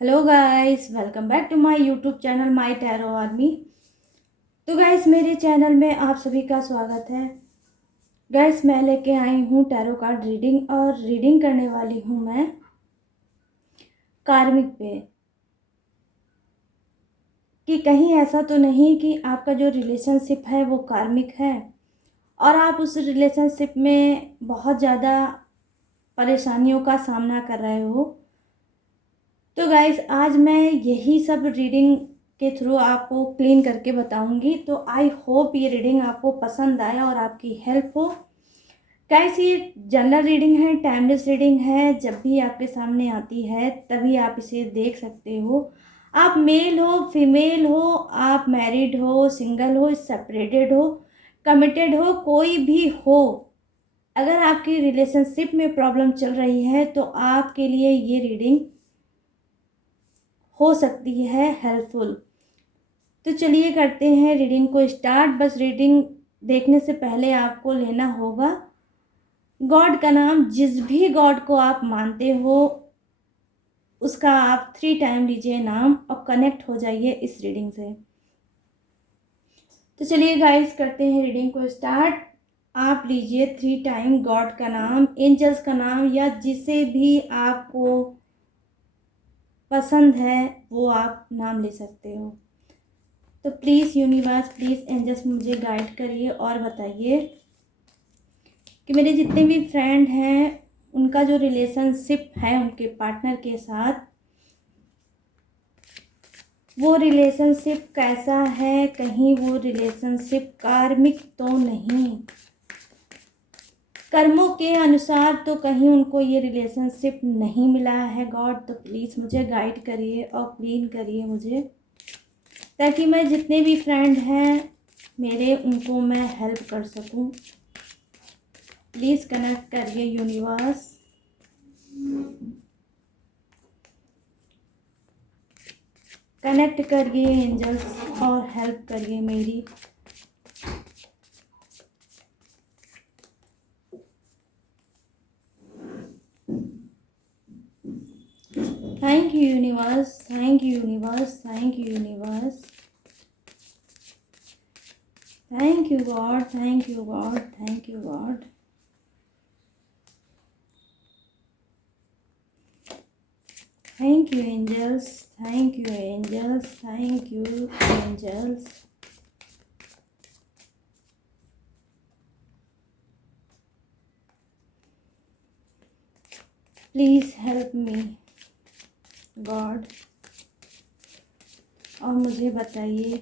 Hello guys, welcome back to my YouTube channel my tarot army. तो guys, मेरे channel में आप सभी का स्वागत है। गाइस, मैं लेके आई हूँ टैरो कार्ड रीडिंग और रीडिंग करने वाली हूँ मैं कार्मिक पे। कि कहीं ऐसा तो नहीं कि आपका जो रिलेशनशिप है वो कार्मिक है और आप उस रिलेशनशिप में बहुत ज़्यादा परेशानियों का सामना कर रहे हो। तो गाइस, आज मैं यही सब रीडिंग के थ्रू आपको क्लीन करके बताऊंगी। तो आई होप ये रीडिंग आपको पसंद आए और आपकी हेल्प हो। गाइस, ये जनरल रीडिंग है, टाइमलेस रीडिंग है। जब भी आपके सामने आती है तभी आप इसे देख सकते हो। आप मेल हो, फीमेल हो, आप मैरिड हो, सिंगल हो, सेपरेटेड हो, कमिटेड हो, कोई भी हो, अगर आपकी रिलेशनशिप में प्रॉब्लम चल रही है तो आपके लिए ये रीडिंग हो सकती है हेल्पफुल। तो चलिए करते हैं रीडिंग को स्टार्ट। बस रीडिंग देखने से पहले आपको लेना होगा गॉड का नाम। जिस भी गॉड को आप मानते हो उसका आप 3 टाइम लीजिए नाम और कनेक्ट हो जाइए इस रीडिंग से। तो चलिए गाइस, करते हैं रीडिंग को स्टार्ट। आप लीजिए 3 टाइम गॉड का नाम, एंजल्स का नाम, या जिसे भी आपको पसंद है वो आप नाम ले सकते हो। तो प्लीज़ यूनिवर्स, प्लीज़ एंजल्स, मुझे गाइड करिए और बताइए कि मेरे जितने भी फ्रेंड हैं उनका जो रिलेशनशिप है उनके पार्टनर के साथ, वो रिलेशनशिप कैसा है। कहीं वो रिलेशनशिप कार्मिक तो नहीं, कर्मों के अनुसार तो कहीं उनको ये रिलेशनशिप नहीं मिला है। गॉड, तो प्लीज़ मुझे गाइड करिए और क्लीन करिए मुझे, ताकि मैं जितने भी फ्रेंड हैं मेरे, उनको मैं हेल्प कर सकूं। प्लीज़ कनेक्ट करिए यूनिवर्स। कनेक्ट करिए एंजल्स और हेल्प करिए मेरी। Thank you universe, thank you universe, thank you universe, thank you God, thank you God, thank you God. Thank you angels, thank you angels, thank you angels. Please help me God. और मुझे बताइए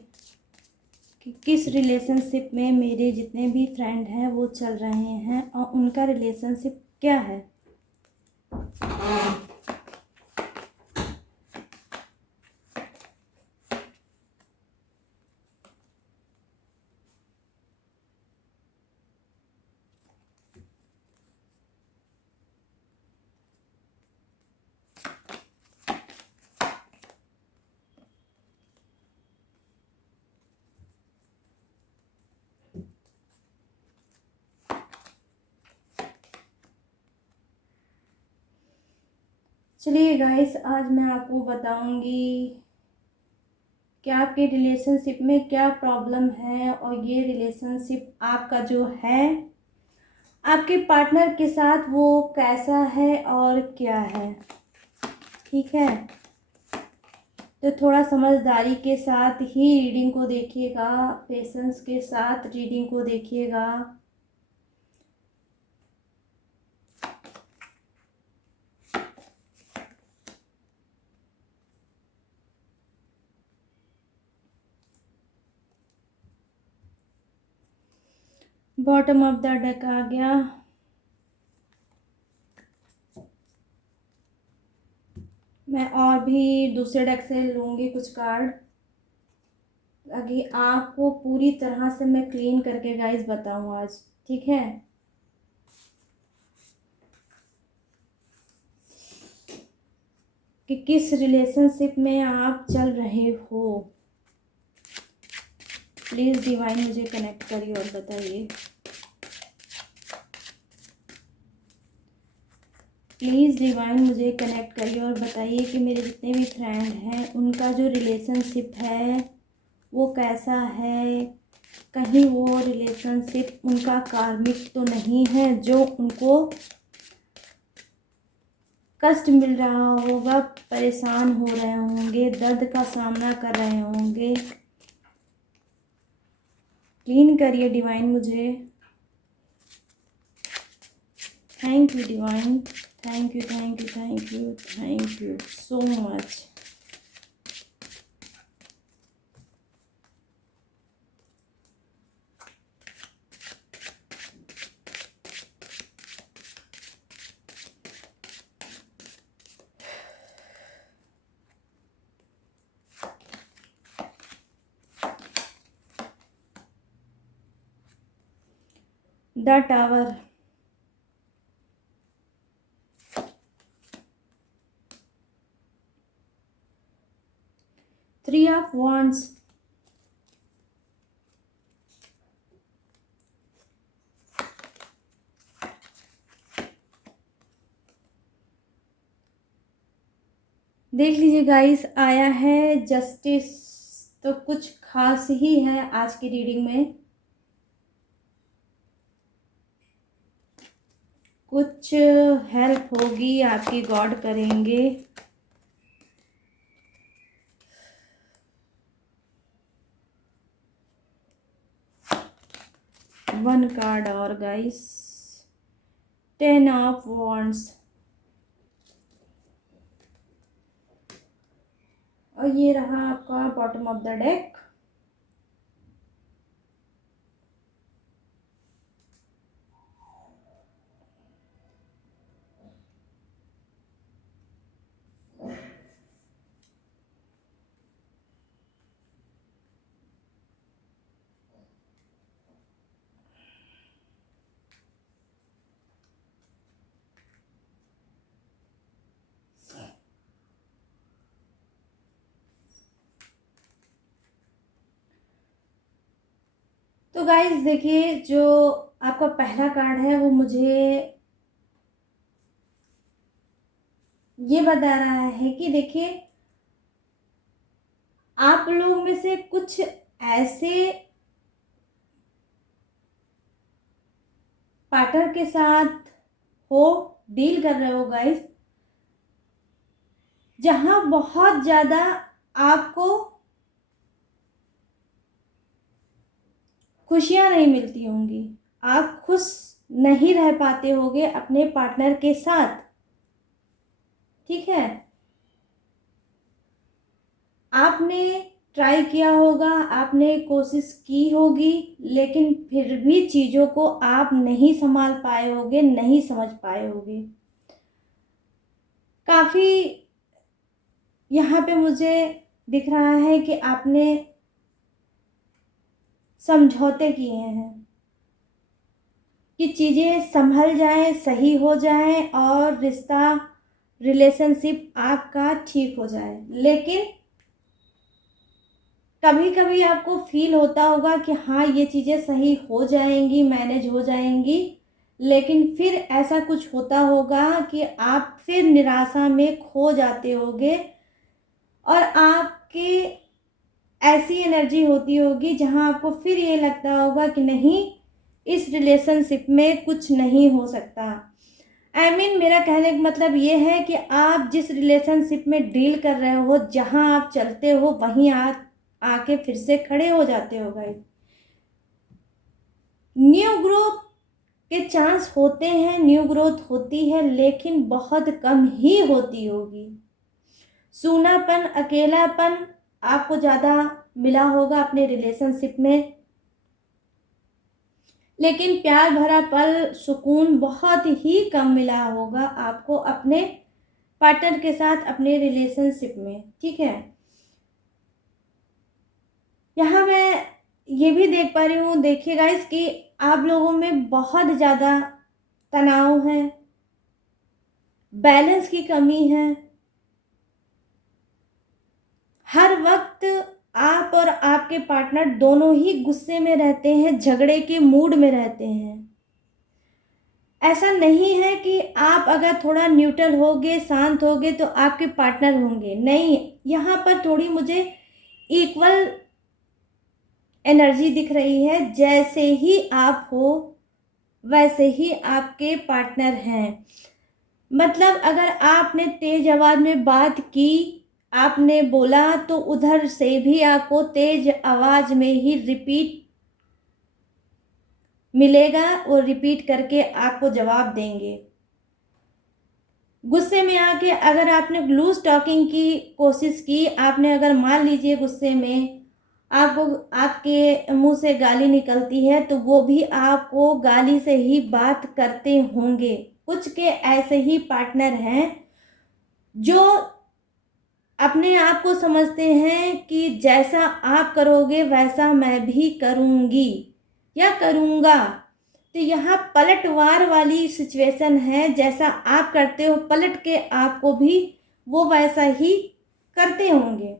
कि किस relationship में मेरे जितने भी friend हैं वो चल रहे हैं और उनका रिलेशनशिप क्या है। चलिए गाइस, आज मैं आपको बताऊंगी कि आपके रिलेशनशिप में क्या प्रॉब्लम है और ये रिलेशनशिप आपका जो है आपके पार्टनर के साथ वो कैसा है और क्या है। ठीक है, तो थोड़ा समझदारी के साथ ही रीडिंग को देखिएगा, पेशेंस के साथ रीडिंग को देखिएगा। बॉटम ऑफ द डेक आ गया। मैं और भी दूसरे डेक से लूँगी कुछ कार्ड, ताकि आपको पूरी तरह से मैं क्लीन करके गाइस बताऊँ आज। ठीक है, कि किस रिलेशनशिप में आप चल रहे हो। प्लीज़ डिवाइन मुझे कनेक्ट करिए और बताइए। प्लीज़ डिवाइन मुझे कनेक्ट करिए और बताइए कि मेरे जितने भी फ्रेंड हैं उनका जो रिलेशनशिप है वो कैसा है। कहीं वो रिलेशनशिप उनका कार्मिक तो नहीं है जो उनको कष्ट मिल रहा होगा, परेशान हो रहे होंगे, दर्द का सामना कर रहे होंगे। क्लीन करिए डिवाइन मुझे। Thank you divine, thank you thank you thank you thank you so much. The tower, 3 of wands, देख लीजिए गाइस, आया है जस्टिस। तो कुछ खास ही है आज की रीडिंग में, कुछ हेल्प होगी आपकी, गॉड करेंगे। वन कार्ड और गाइस, 10 ऑफ wands, और ये रहा आपका बॉटम ऑफ द डेक। तो गाइस देखिए, जो आपका पहला कार्ड है वो मुझे ये बता रहा है कि देखिए, आप लोग में से कुछ ऐसे पार्टनर के साथ हो, डील कर रहे हो गाइस, जहां बहुत ज़्यादा आपको खुशियां नहीं मिलती होंगी, आप खुश नहीं रह पाते होगे अपने पार्टनर के साथ, ठीक है। आपने ट्राई किया होगा, आपने कोशिश की होगी, लेकिन फिर भी चीज़ों को आप नहीं संभाल पाए होगे, नहीं समझ पाए होगे। काफ़ी यहाँ पे मुझे दिख रहा है कि आपने समझौते किए हैं कि चीज़ें संभल जाएं, सही हो जाएं और रिश्ता, रिलेशनशिप आपका ठीक हो जाए। लेकिन कभी कभी आपको फील होता होगा कि हाँ ये चीज़ें सही हो जाएंगी, मैनेज हो जाएंगी, लेकिन फिर ऐसा कुछ होता होगा कि आप फिर निराशा में खो जाते होगे और आपकी ऐसी एनर्जी होती होगी जहाँ आपको फिर ये लगता होगा कि नहीं, इस रिलेशनशिप में कुछ नहीं हो सकता। मेरा कहने का मतलब ये है कि आप जिस रिलेशनशिप में डील कर रहे हो, जहाँ आप चलते हो वहीं आके फिर से खड़े हो जाते हो गाइस। न्यू ग्रोथ के चांस होते हैं, न्यू ग्रोथ होती है, लेकिन बहुत कम ही होती होगी। सूनापन, अकेलापन आपको ज़्यादा मिला होगा अपने रिलेशनशिप में, लेकिन प्यार भरा पल, सुकून बहुत ही कम मिला होगा आपको अपने पार्टनर के साथ, अपने रिलेशनशिप में, ठीक है। यहाँ मैं ये भी देख पा रही हूँ, देखिए गाइस, कि आप लोगों में बहुत ज़्यादा तनाव है, बैलेंस की कमी है। हर वक्त आप और आपके पार्टनर दोनों ही गुस्से में रहते हैं, झगड़े के मूड में रहते हैं। ऐसा नहीं है कि आप अगर थोड़ा न्यूट्रल होगे, शांत होगे तो आपके पार्टनर होंगे, नहीं, यहाँ पर थोड़ी मुझे इक्वल एनर्जी दिख रही है। जैसे ही आप हो वैसे ही आपके पार्टनर हैं। मतलब अगर आपने तेज आवाज़ में बात की, आपने बोला, तो उधर से भी आपको तेज आवाज़ में ही रिपीट मिलेगा, वो रिपीट करके आपको जवाब देंगे। गुस्से में आके अगर आपने लूज टॉकिंग की कोशिश की, आपने अगर मान लीजिए गुस्से में आपको आपके मुंह से गाली निकलती है, तो वो भी आपको गाली से ही बात करते होंगे। कुछ के ऐसे ही पार्टनर हैं जो अपने आप को समझते हैं कि जैसा आप करोगे वैसा मैं भी करूँगी या करूँगा। तो यहाँ पलटवार वाली सिचुएशन है, जैसा आप करते हो पलट के आपको भी वो वैसा ही करते होंगे।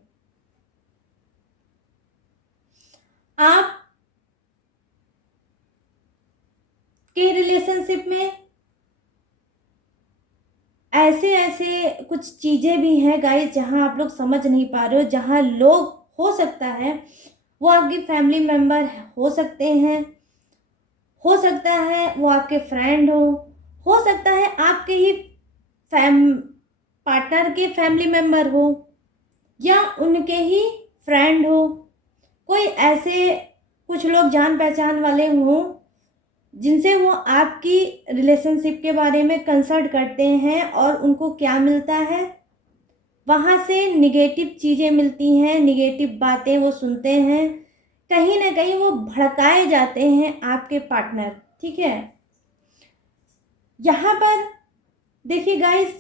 आप के रिलेशनशिप में ऐसे ऐसे कुछ चीज़ें भी हैं गाइस, जहाँ आप लोग समझ नहीं पा रहे हो, जहाँ लोग, हो सकता है वो आपकी फैमिली मेम्बर हो सकते हैं, हो सकता है वो आपके फ्रेंड हो सकता है आपके ही फैम पार्टनर के फैमिली मेम्बर हो, या उनके ही फ्रेंड हो। कोई ऐसे कुछ लोग जान पहचान वाले हों जिनसे वो आपकी रिलेशनशिप के बारे में कंसल्ट करते हैं, और उनको क्या मिलता है, वहाँ से निगेटिव चीज़ें मिलती हैं, निगेटिव बातें वो सुनते हैं, कहीं ना कहीं वो भड़काए जाते हैं आपके पार्टनर। ठीक है, यहाँ पर देखिए गाइस,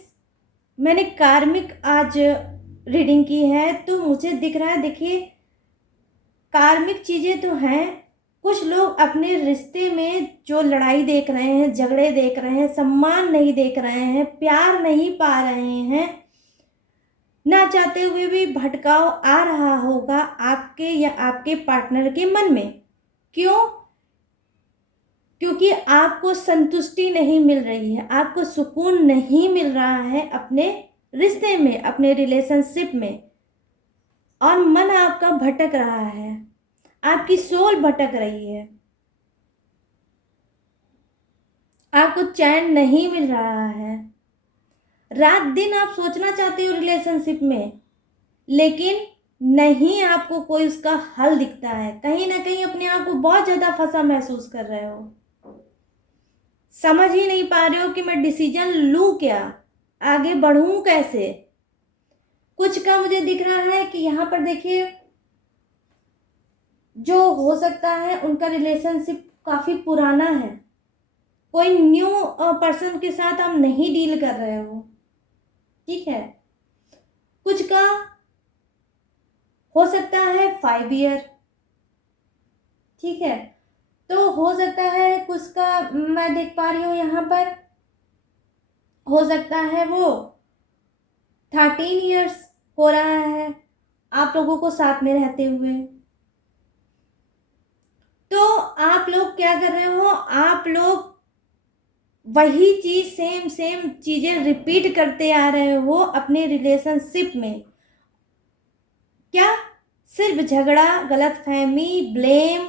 मैंने कार्मिक आज रीडिंग की है, तो मुझे दिख रहा है, देखिए कार्मिक चीज़ें तो हैं। कुछ लोग अपने रिश्ते में जो लड़ाई देख रहे हैं, झगड़े देख रहे हैं, सम्मान नहीं देख रहे हैं, प्यार नहीं पा रहे हैं, ना चाहते हुए भी भटकाव आ रहा होगा आपके या आपके पार्टनर के मन में। क्यों? क्योंकि आपको संतुष्टि नहीं मिल रही है, आपको सुकून नहीं मिल रहा है अपने रिश्ते में, अपने रिलेशनशिप में, और मन आपका भटक रहा है, आपकी सोल भटक रही है, आपको चैन नहीं मिल रहा है। रात दिन आप सोचना चाहते हो रिलेशनशिप में, लेकिन नहीं, आपको कोई उसका हल दिखता है। कहीं ना कहीं अपने आप को बहुत ज़्यादा फंसा महसूस कर रहे हो, समझ ही नहीं पा रहे हो कि मैं डिसीजन लूँ क्या, आगे बढ़ूँ कैसे। कुछ का मुझे दिख रहा है कि यहाँ पर देखिए, जो हो सकता है उनका रिलेशनशिप काफ़ी पुराना है, कोई न्यू पर्सन के साथ आप नहीं डील कर रहे हो। ठीक है, कुछ का हो सकता है 5 ईयर। ठीक है, तो हो सकता है कुछ का, मैं देख पा रही हूँ यहाँ पर, हो सकता है वो 13 ईयर्स हो रहा है आप लोगों को साथ में रहते हुए। तो आप लोग क्या कर रहे हो, आप लोग वही चीज़, सेम सेम चीज़ें रिपीट करते आ रहे हो अपने रिलेशनशिप में। क्या? सिर्फ झगड़ा, गलतफहमी, ब्लेम,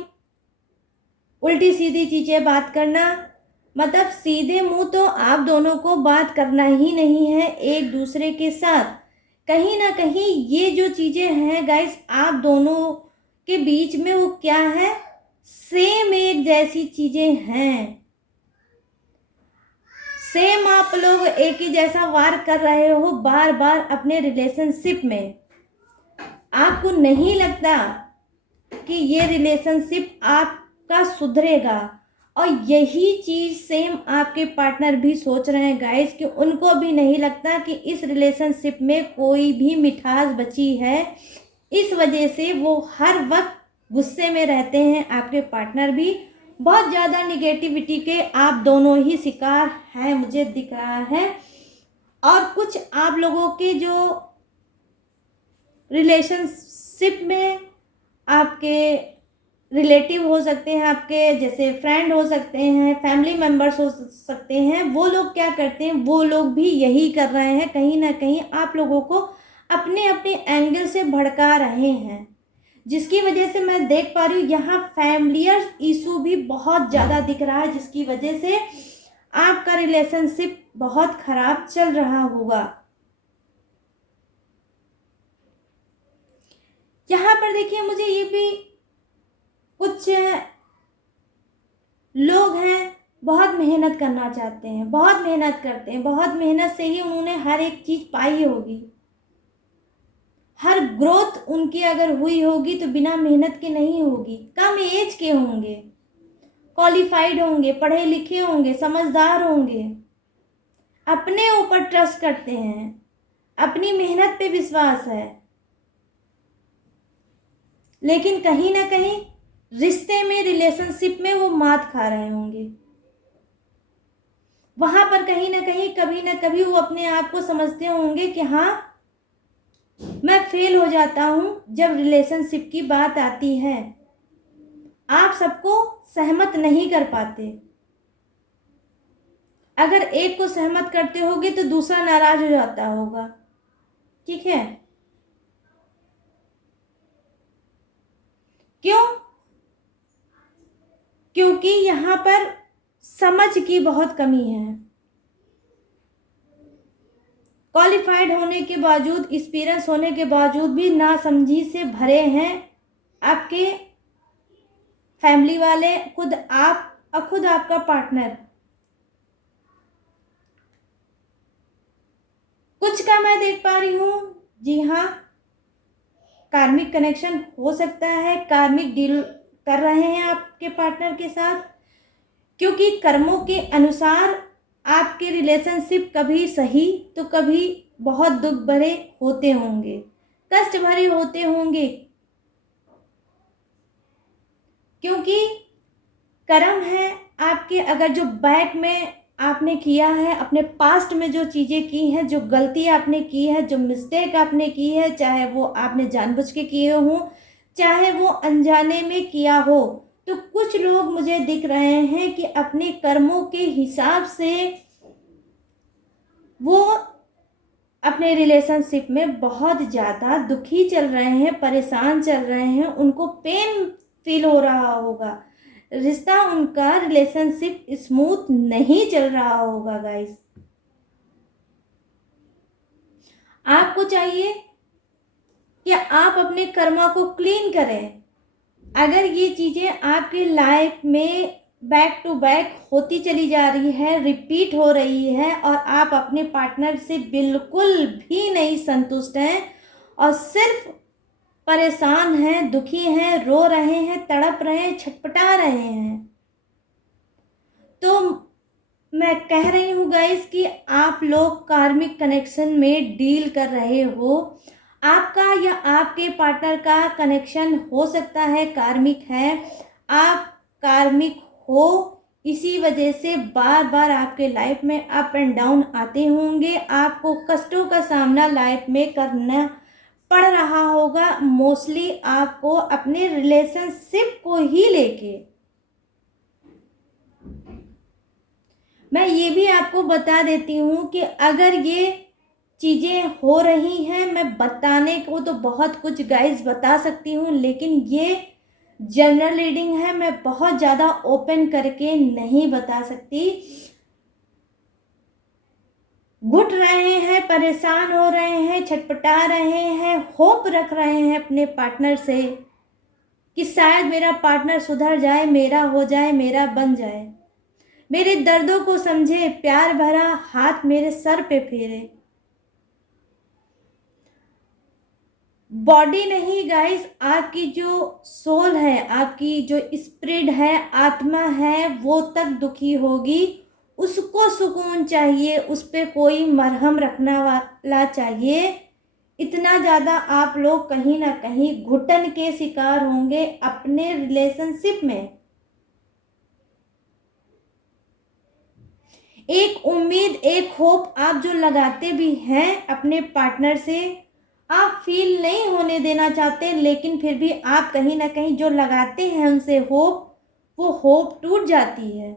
उल्टी सीधी चीज़ें बात करना। मतलब सीधे मुंह तो आप दोनों को बात करना ही नहीं है एक दूसरे के साथ। कहीं ना कहीं ये जो चीज़ें हैं गाइस, आप दोनों के बीच में वो क्या है, सेम एक जैसी चीज़ें हैं। सेम आप लोग एक ही जैसा वार कर रहे हो बार बार अपने रिलेशनशिप में। आपको नहीं लगता कि ये रिलेशनशिप आपका सुधरेगा, और यही चीज़ सेम आपके पार्टनर भी सोच रहे हैं गाइस, कि उनको भी नहीं लगता कि इस रिलेशनशिप में कोई भी मिठास बची है। इस वजह से वो हर वक्त गुस्से में रहते हैं। आपके पार्टनर भी बहुत ज़्यादा निगेटिविटी के आप दोनों ही शिकार हैं, मुझे दिख रहा है। और कुछ आप लोगों के जो रिलेशनशिप में आपके रिलेटिव हो सकते हैं, आपके जैसे फ्रेंड हो सकते हैं, फैमिली मेम्बर्स हो सकते हैं, वो लोग क्या करते हैं, वो लोग भी यही कर रहे हैं, कहीं ना कहीं आप लोगों को अपने अपने एंगल से भड़का रहे हैं, जिसकी वजह से मैं देख पा रही हूँ यहाँ फैमिलियर इशू भी बहुत ज़्यादा दिख रहा है, जिसकी वजह से आपका रिलेशनशिप बहुत खराब चल रहा होगा। यहाँ पर देखिए, मुझे ये भी कुछ लोग हैं, बहुत मेहनत करना चाहते हैं, बहुत मेहनत करते हैं, बहुत मेहनत से ही उन्होंने हर एक चीज़ पाई होगी, हर ग्रोथ उनकी अगर हुई होगी तो बिना मेहनत के नहीं होगी। कम एज के होंगे, क्वालिफाइड होंगे, पढ़े लिखे होंगे, समझदार होंगे, अपने ऊपर ट्रस्ट करते हैं, अपनी मेहनत पे विश्वास है, लेकिन कहीं ना कहीं रिश्ते में, रिलेशनशिप में वो मात खा रहे होंगे। वहां पर कहीं ना कहीं कभी ना कभी वो अपने आप को समझते होंगे कि हाँ, मैं फेल हो जाता हूं जब रिलेशनशिप की बात आती है। आप सबको सहमत नहीं कर पाते, अगर एक को सहमत करते होगे तो दूसरा नाराज हो जाता होगा, ठीक है? क्यों? क्योंकि यहाँ पर समझ की बहुत कमी है। क्वालिफाइड होने के बावजूद, एक्सपीरियंस होने के बावजूद भी नासमझी से भरे हैं आपके फैमिली वाले, खुद आप और खुद आपका पार्टनर। कुछ का मैं देख पा रही हूँ, जी हाँ, कार्मिक कनेक्शन हो सकता है, कार्मिक डील कर रहे हैं आपके पार्टनर के साथ, क्योंकि कर्मों के अनुसार आपके रिलेशनशिप कभी सही तो कभी बहुत दुख भरे होते होंगे, कष्ट भरे होते होंगे, क्योंकि कर्म है आपके। अगर जो बैक में आपने किया है, अपने पास्ट में जो चीज़ें की हैं, जो गलती आपने की है, जो मिस्टेक आपने की है, चाहे वो आपने जानबूझ के किए हों, चाहे वो अनजाने में किया हो, तो कुछ लोग मुझे दिख रहे हैं कि अपने कर्मों के हिसाब से वो अपने रिलेशनशिप में बहुत ज़्यादा दुखी चल रहे हैं, परेशान चल रहे हैं, उनको पेन फील हो रहा होगा, रिश्ता उनका, रिलेशनशिप स्मूथ नहीं चल रहा होगा। गाइस, आपको चाहिए कि आप अपने कर्मा को क्लीन करें। अगर ये चीज़ें आपकी लाइफ में बैक टू बैक होती चली जा रही है, रिपीट हो रही है, और आप अपने पार्टनर से बिल्कुल भी नहीं संतुष्ट हैं और सिर्फ परेशान हैं, दुखी हैं, रो रहे हैं, तड़प रहे हैं, छटपटा रहे हैं, तो मैं कह रही हूँ गाइस कि आप लोग कार्मिक कनेक्शन में डील कर रहे हो। आपका या आपके पार्टनर का कनेक्शन हो सकता है कार्मिक है, आप कार्मिक हो, इसी वजह से बार बार आपके लाइफ में अप एंड डाउन आते होंगे, आपको कष्टों का सामना लाइफ में करना पड़ रहा होगा, मोस्टली आपको अपने रिलेशनशिप को ही लेके। मैं ये भी आपको बता देती हूँ कि अगर ये चीज़ें हो रही हैं, मैं बताने को तो बहुत कुछ गाइस बता सकती हूँ, लेकिन ये जनरल रीडिंग है, मैं बहुत ज़्यादा ओपन करके नहीं बता सकती। घुट रहे हैं, परेशान हो रहे हैं, छटपटा रहे हैं, होप रख रहे हैं अपने पार्टनर से कि शायद मेरा पार्टनर सुधर जाए, मेरा हो जाए, मेरा बन जाए, मेरे दर्दों को समझे, प्यार भरा हाथ मेरे सर पे फेरे। बॉडी नहीं गाइस, आपकी जो सोल है, आपकी जो स्पिरिट है, आत्मा है, वो तक दुखी होगी, उसको सुकून चाहिए, उस पर कोई मरहम रखने वाला चाहिए। इतना ज़्यादा आप लोग कहीं ना कहीं घुटन के शिकार होंगे अपने रिलेशनशिप में। एक उम्मीद, एक होप आप जो लगाते भी हैं अपने पार्टनर से, आप फील नहीं होने देना चाहते, लेकिन फिर भी आप कहीं ना कहीं जो लगाते हैं उनसे होप, वो होप टूट जाती है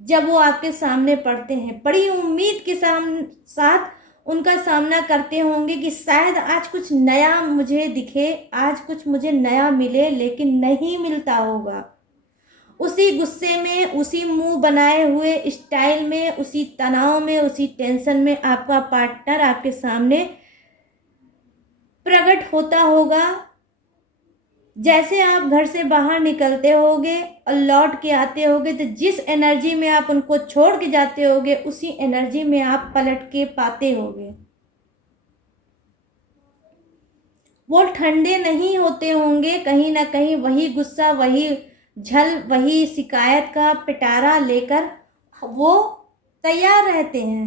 जब वो आपके सामने पड़ते हैं। बड़ी उम्मीद के साथ उनका सामना करते होंगे कि शायद आज कुछ नया मुझे दिखे, आज कुछ मुझे नया मिले, लेकिन नहीं मिलता होगा। उसी गुस्से में, उसी मुंह बनाए हुए स्टाइल में, उसी तनाव में, उसी टेंशन में आपका पार्टनर आपके सामने प्रकट होता होगा। जैसे आप घर से बाहर निकलते होगे और लौट के आते होगे, तो जिस एनर्जी में आप उनको छोड़ के जाते होगे, उसी एनर्जी में आप पलट के पाते होगे। वो ठंडे नहीं होते होंगे, कहीं ना कहीं वही गुस्सा, वही झल, वही शिकायत का पिटारा लेकर वो तैयार रहते हैं।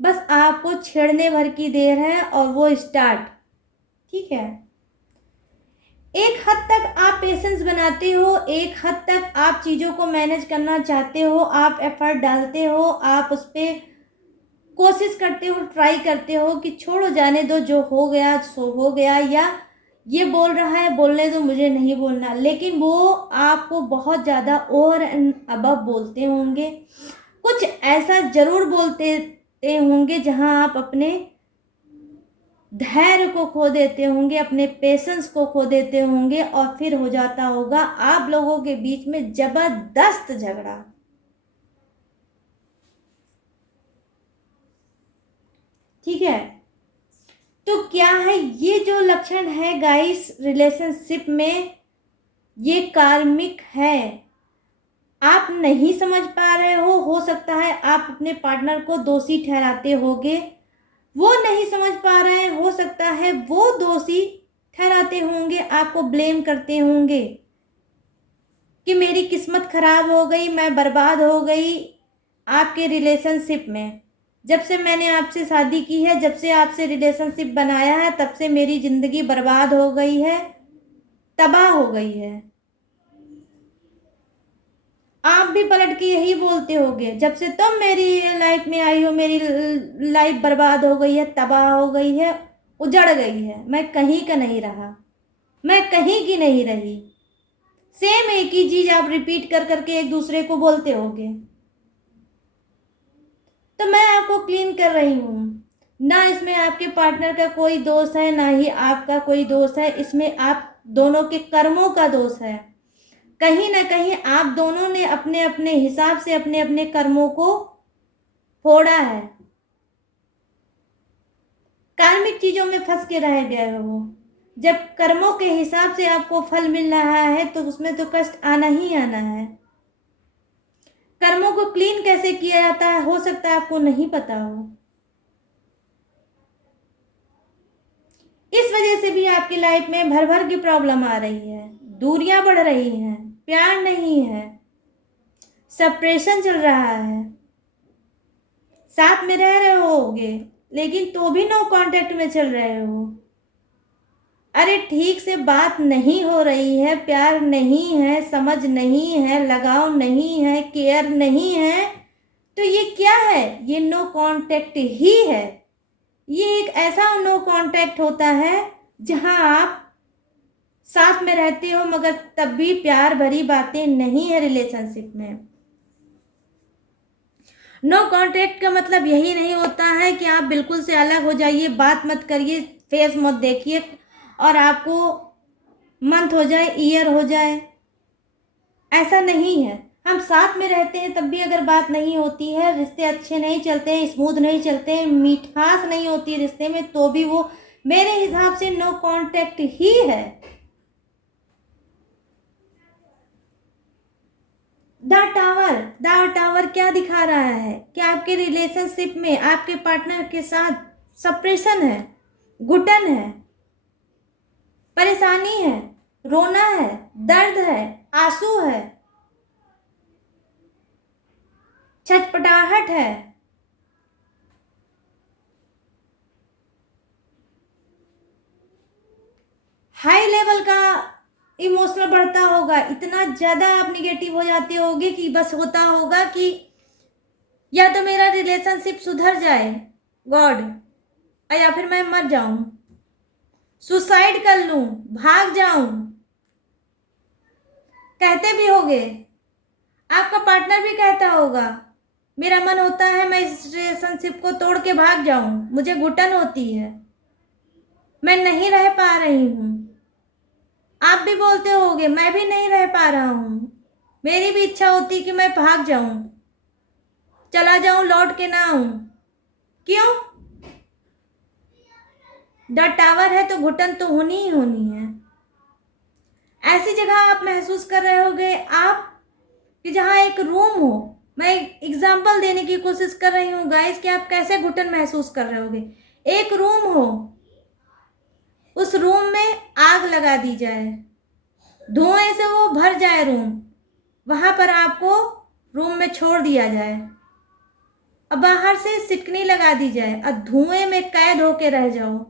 बस आपको छेड़ने भर की देर है और वो स्टार्ट। ठीक है, एक हद तक आप पेशेंस बनाते हो, एक हद तक आप चीज़ों को मैनेज करना चाहते हो, आप एफर्ट डालते हो, आप उस पर कोशिश करते हो, ट्राई करते हो कि छोड़ो, जाने दो, जो हो गया सो हो गया, या ये बोल रहा है बोलने दो, मुझे नहीं बोलना। लेकिन वो आपको बहुत ज़्यादा ओवर एंड अबव बोलते होंगे, कुछ ऐसा ज़रूर बोलते होंगे जहां आप अपने धैर्य को खो देते होंगे, अपने पेशेंस को खो देते होंगे, और फिर हो जाता होगा आप लोगों के बीच में जबरदस्त झगड़ा। ठीक है, तो क्या है ये जो लक्षण है गाइस रिलेशनशिप में, ये कार्मिक है। आप नहीं समझ पा रहे हो सकता है आप अपने पार्टनर को दोषी ठहराते होगे, वो नहीं समझ पा रहे हैं, हो सकता है वो दोषी ठहराते होंगे, आपको ब्लेम करते होंगे कि मेरी किस्मत खराब हो गई, मैं बर्बाद हो गई आपके रिलेशनशिप में। जब से मैंने आपसे शादी की है, जब से आपसे रिलेशनशिप बनाया है, तब से मेरी ज़िंदगी बर्बाद हो गई है, तबाह हो गई है। आप भी पलट के यही बोलते होगे, जब से तुम मेरी लाइफ में आई हो, मेरी लाइफ बर्बाद हो गई है, तबाह हो गई है, उजड़ गई है, मैं कहीं का नहीं रहा, मैं कहीं की नहीं रही। सेम एक ही चीज आप रिपीट कर करके एक दूसरे को बोलते होगे। तो मैं आपको क्लीन कर रही हूँ, ना इसमें आपके पार्टनर का कोई दोष है, ना ही आपका कोई दोष है, इसमें आप दोनों के कर्मों का दोष है। कहीं ना कहीं आप दोनों ने अपने अपने हिसाब से अपने अपने कर्मों को फोड़ा है, कार्मिक चीजों में फंस के रह गए हो। जब कर्मों के हिसाब से आपको फल मिल रहा है, तो उसमें तो कष्ट आना ही आना है। कर्मों को क्लीन कैसे किया जाता है, हो सकता है आपको नहीं पता हो। इस वजह से भी आपकी लाइफ में भर भर की प्रॉब्लम आ रही है, दूरियां बढ़ रही हैं, प्यार नहीं है, सेपरेशन चल रहा है। साथ में रह रहे होगे, लेकिन तो भी नो कांटेक्ट में चल रहे हो। अरे ठीक से बात नहीं हो रही है, प्यार नहीं है, समझ नहीं है, लगाव नहीं है, केयर नहीं है, तो ये क्या है? ये नो कांटेक्ट ही है। ये एक ऐसा नो कांटेक्ट होता है जहां आप साथ में रहते हो, मगर तब भी प्यार भरी बातें नहीं है रिलेशनशिप में। नो कांटेक्ट का मतलब यही नहीं होता है कि आप बिल्कुल से अलग हो जाइए, बात मत करिए, फेस मत देखिए और आपको मंथ हो जाए, ईयर हो जाए, ऐसा नहीं है। हम साथ में रहते हैं तब भी अगर बात नहीं होती है, रिश्ते अच्छे नहीं चलते हैं, स्मूथ नहीं चलते हैं, मिठास नहीं होती रिश्ते में, तो भी वो मेरे हिसाब से नो कांटेक्ट ही है। द टावर क्या दिखा रहा है कि आपके रिलेशनशिप में आपके पार्टनर के साथ सेपरेशन है, घुटन है, परेशानी है, रोना है, दर्द है, आंसू है, छटपटाहट है। हाई लेवल का इमोशनल बढ़ता होगा, इतना ज़्यादा आप निगेटिव हो जाते होगे कि बस होता होगा कि या तो मेरा रिलेशनशिप सुधर जाए गॉड, या फिर मैं मर जाऊं। सुसाइड कर लूं, भाग जाऊं, कहते भी होगे। आपका पार्टनर भी कहता होगा, मेरा मन होता है मैं इस रिलेशनशिप को तोड़ के भाग जाऊं, मुझे घुटन होती है, मैं नहीं रह पा रही हूं। आप भी बोलते होगे, मैं भी नहीं रह पा रहा हूं, मेरी भी इच्छा होती कि मैं भाग जाऊं, चला जाऊं, लौट के ना आऊं। क्यों? द टावर है तो घुटन तो होनी ही होनी है। ऐसी जगह आप महसूस कर रहे होगे आप कि जहाँ एक रूम हो। मैं एग्जाम्पल देने की कोशिश कर रही हूँ गाइस कि आप कैसे घुटन महसूस कर रहे होगे। एक रूम हो, उस रूम में आग लगा दी जाए, धुएं से वो भर जाए रूम, वहां पर आपको रूम में छोड़ दिया जाए, अब बाहर से सिटकनी लगा दी जाए और धुएं में कैद होके रह जाओ।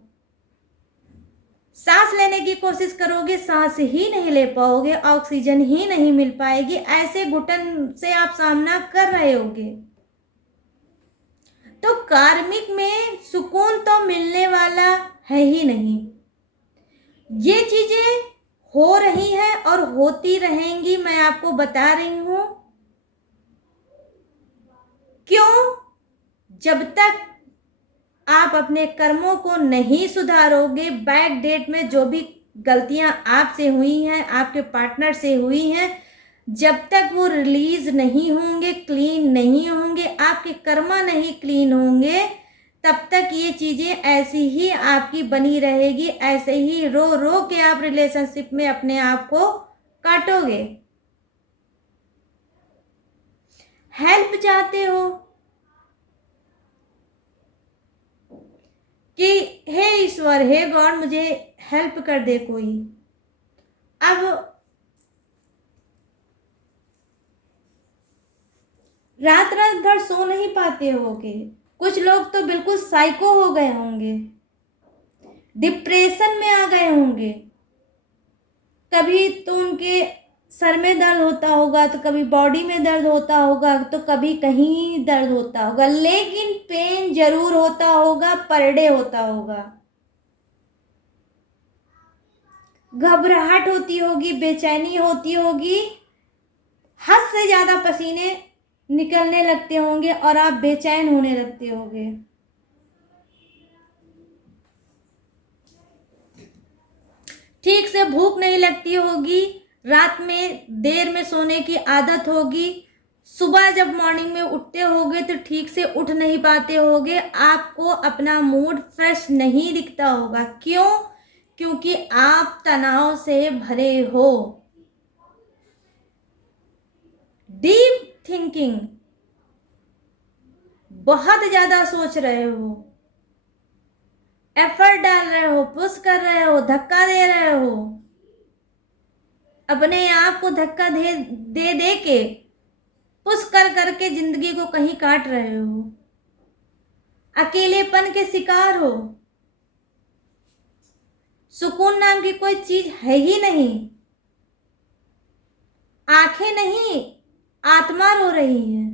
सांस लेने की कोशिश करोगे, सांस ही नहीं ले पाओगे, ऑक्सीजन ही नहीं मिल पाएगी। ऐसे घुटन से आप सामना कर रहे होगे। तो कार्मिक में सुकून तो मिलने वाला है ही नहीं। ये चीजें हो रही हैं और होती रहेंगी, मैं आपको बता रही हूं। क्यों? जब तक आप अपने कर्मों को नहीं सुधारोगे, बैक डेट में जो भी गलतियां आपसे हुई हैं, आपके पार्टनर से हुई हैं, जब तक वो रिलीज नहीं होंगे, क्लीन नहीं होंगे, आपके कर्मा नहीं क्लीन होंगे, तब तक ये चीजें ऐसी ही आपकी बनी रहेगी। ऐसे ही रो रो के आप रिलेशनशिप में अपने आप को काटोगे। हेल्प चाहते हो कि हे ईश्वर, हे गॉड, मुझे हेल्प कर दे कोई। अब रात रात भर सो नहीं पाते होगे। कुछ लोग तो बिल्कुल साइको हो गए होंगे, डिप्रेशन में आ गए होंगे। कभी तो उनके सर में दर्द होता होगा, तो कभी बॉडी में दर्द होता होगा, तो कभी कहीं दर्द होता होगा, लेकिन पेन जरूर होता होगा, पर डे होता होगा। घबराहट होती होगी, बेचैनी होती होगी, हद से ज्यादा पसीने निकलने लगते होंगे और आप बेचैन होने लगते होंगे। ठीक से भूख नहीं लगती होगी, रात में देर में सोने की आदत होगी, सुबह जब मॉर्निंग में उठते होगे तो ठीक से उठ नहीं पाते होगे, आपको अपना मूड फ्रेश नहीं दिखता होगा। क्यों? क्योंकि आप तनाव से भरे हो। डीप थिंकिंग, बहुत ज्यादा सोच रहे हो, एफर्ट डाल रहे हो, पुश कर रहे हो, धक्का दे रहे हो, अपने आप को धक्का दे दे दे के पुश कर करके जिंदगी को कहीं काट रहे हो। अकेलेपन के शिकार हो। सुकून नाम की कोई चीज है ही नहीं। आंखें नहीं, आत्मा रो रही है।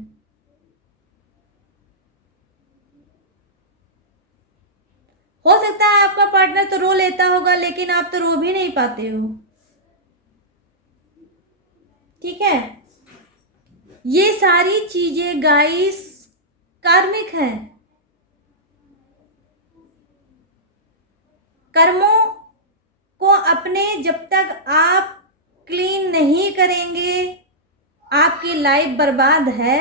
हो सकता है आपका पार्टनर तो रो लेता होगा, लेकिन आप तो रो भी नहीं पाते हो। ठीक है, ये सारी चीजें गाइस कार्मिक हैं। कर्मों को अपने जब तक आप क्लीन नहीं करेंगे, आपकी लाइफ बर्बाद है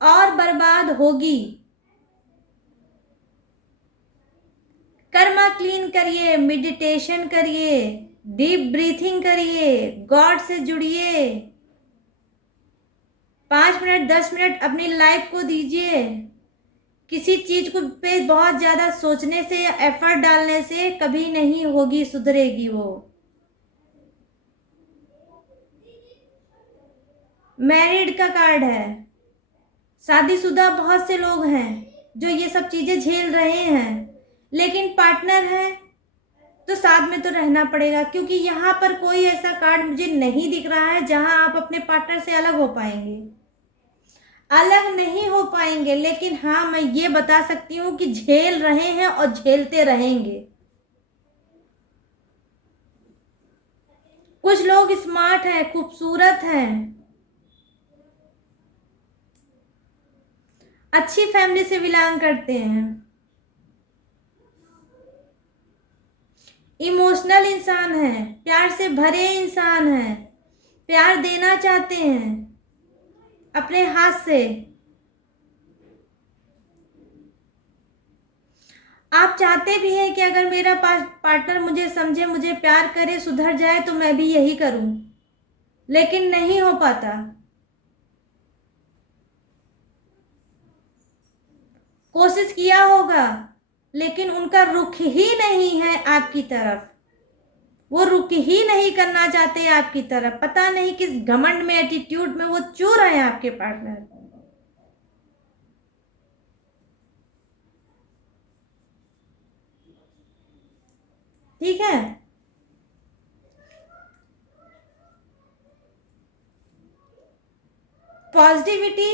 और बर्बाद होगी। कर्मा क्लीन करिए, मेडिटेशन करिए, डीप ब्रीथिंग करिए, गॉड से जुड़िए, 5 मिनट 10 मिनट अपनी लाइफ को दीजिए। किसी चीज को पे बहुत ज्यादा सोचने से या एफर्ट डालने से कभी नहीं होगी, सुधरेगी वो। मैरिड का कार्ड है, शादीशुदा बहुत से लोग हैं जो ये सब चीजें झेल रहे हैं, लेकिन पार्टनर है तो साथ में तो रहना पड़ेगा। क्योंकि यहाँ पर कोई ऐसा कार्ड मुझे नहीं दिख रहा है जहां आप अपने पार्टनर से अलग हो पाएंगे। अलग नहीं हो पाएंगे, लेकिन हाँ, मैं ये बता सकती हूँ कि झेल रहे हैं और झेलते रहेंगे। कुछ लोग स्मार्ट हैं, खूबसूरत हैं, अच्छी फैमिली से बिलोंग करते हैं, इमोशनल इंसान हैं, प्यार से भरे इंसान हैं, प्यार देना चाहते हैं अपने हाथ से। आप चाहते भी हैं कि अगर मेरा पार्टनर मुझे समझे, मुझे प्यार करे, सुधर जाए तो मैं भी यही करूं, लेकिन नहीं हो पाता। कोशिश किया होगा, लेकिन उनका रुख ही नहीं है आपकी तरफ, वो रुख ही नहीं करना चाहते आपकी तरफ। पता नहीं किस घमंड में, एटीट्यूड में वो चूर है आपके पार्टनर। ठीक है, पॉजिटिविटी